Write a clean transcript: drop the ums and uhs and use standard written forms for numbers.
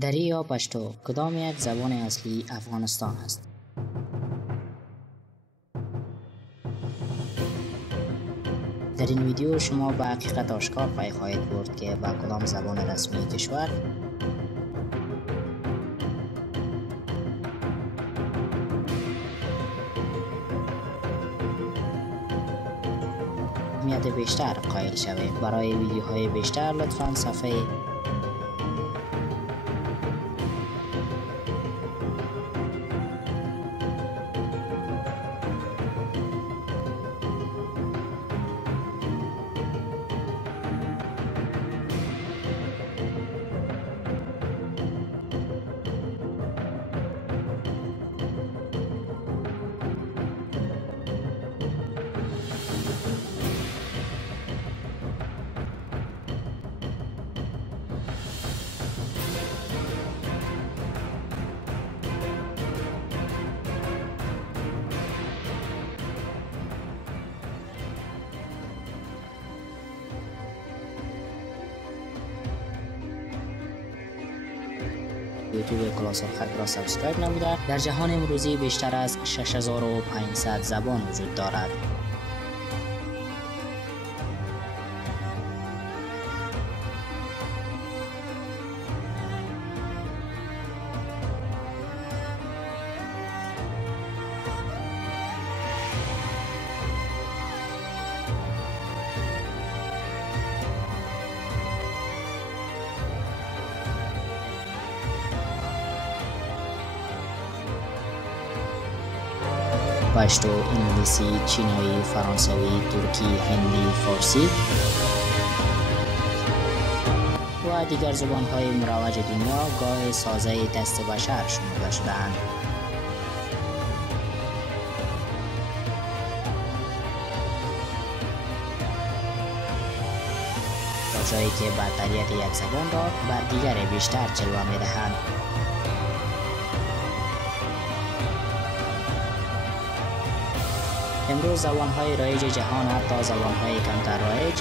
دری یا پشتو کدام یک زبان اصلی افغانستان است؟ در این ویدیو شما به حقیقت آشکار خواهید برد که با کدام زبان رسمی کشور اهمیت بیشتر قائل شوید. برای ویدیوهای بیشتر لطفاً صفحه یوتیوب کلاس الخط را سابسکرایب نموده. در جهان امروزی بیشتر از 6500 زبان وجود دارد. پشتو، انگلیسی، چینایی، فرانسوی، ترکی، هندی، فارسی و دیگر زبان‌های مروج دنیا گاه سازه دست بشر شمرده شده‌اند. تا جایی که برتریت یک زبان را بر دیگر بیشتر جلوه می‌دهند. امروز زبان‌های رایج جهان حتی زبان‌های کمتر رایج